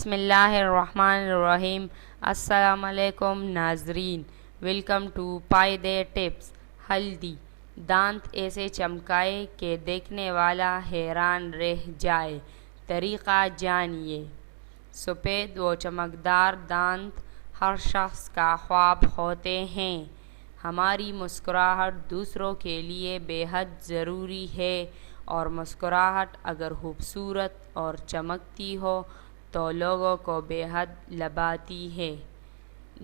بسم اللہ الرحمن الرحیم۔ السلام علیکم ناظرین، ویلکم ٹو پائیدے ٹپس۔ ہلدی دانت ایسے چمکائے کہ دیکھنے والا حیران رہ جائے۔ طریقہ جانیے۔ سفید و چمکدار دانت ہر شخص کا خواب ہوتے ہیں۔ ہماری مسکراہٹ دوسروں کے لیے بے حد ضروری ہے، اور مسکراہٹ اگر خوبصورت اور چمکتی ہو تو لوگوں کو بے حد لبھاتی ہے۔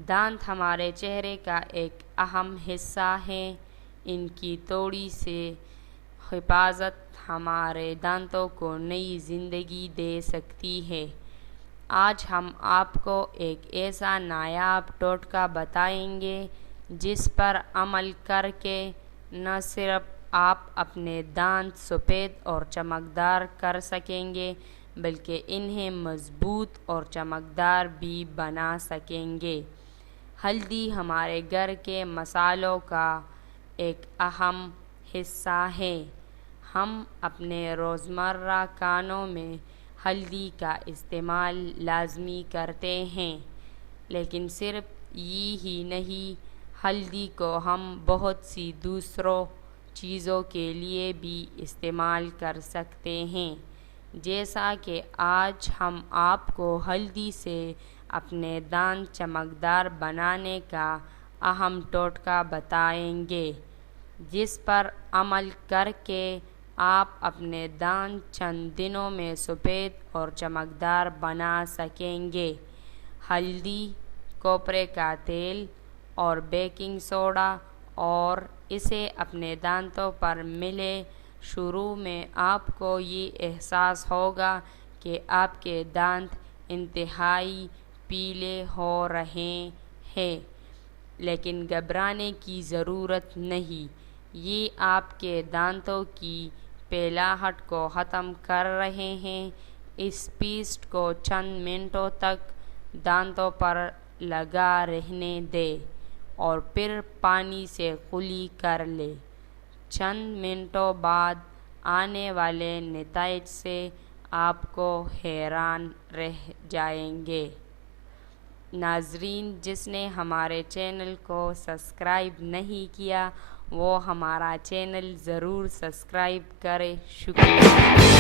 دانت ہمارے چہرے کا ایک اہم حصہ ہیں۔ ان کی تھوڑی سی حفاظت ہمارے دانتوں کو نئی زندگی دے سکتی ہے۔ آج ہم آپ کو ایک ایسا نایاب ٹوٹکا بتائیں گے جس پر عمل کر کے نہ صرف آپ اپنے دانت سفید اور چمکدار کر سکیں گے بلکہ انہیں مضبوط اور چمکدار بھی بنا سکیں گے۔ ہلدی ہمارے گھر کے مصالحوں کا ایک اہم حصہ ہے۔ ہم اپنے روزمرہ کھانوں میں ہلدی کا استعمال لازمی کرتے ہیں، لیکن صرف یہ ہی نہیں، ہلدی کو ہم بہت سی دوسروں چیزوں کے لیے بھی استعمال کر سکتے ہیں۔ جیسا کہ آج ہم آپ کو ہلدی سے اپنے دانت چمکدار بنانے کا اہم ٹوٹکا بتائیں گے، جس پر عمل کر کے آپ اپنے دانت چند دنوں میں سفید اور چمکدار بنا سکیں گے۔ ہلدی، کھوپرے کا تیل اور بیکنگ سوڈا، اور اسے اپنے دانتوں پر ملے۔ شروع میں آپ کو یہ احساس ہوگا کہ آپ کے دانت انتہائی پیلے ہو رہے ہیں، لیکن گھبرانے کی ضرورت نہیں۔ یہ آپ کے دانتوں کی پیلاہٹ کو ختم کر رہے ہیں۔ اس پیسٹ کو چند منٹوں تک دانتوں پر لگا رہنے دیں اور پھر پانی سے کلی کر لیں۔ چند منٹوں بعد آنے والے نتائج سے آپ کو حیران رہ جائیں گے۔ ناظرین، جس نے ہمارے چینل کو سبسکرائب نہیں کیا وہ ہمارا چینل ضرور سبسکرائب کرے۔ شکریہ۔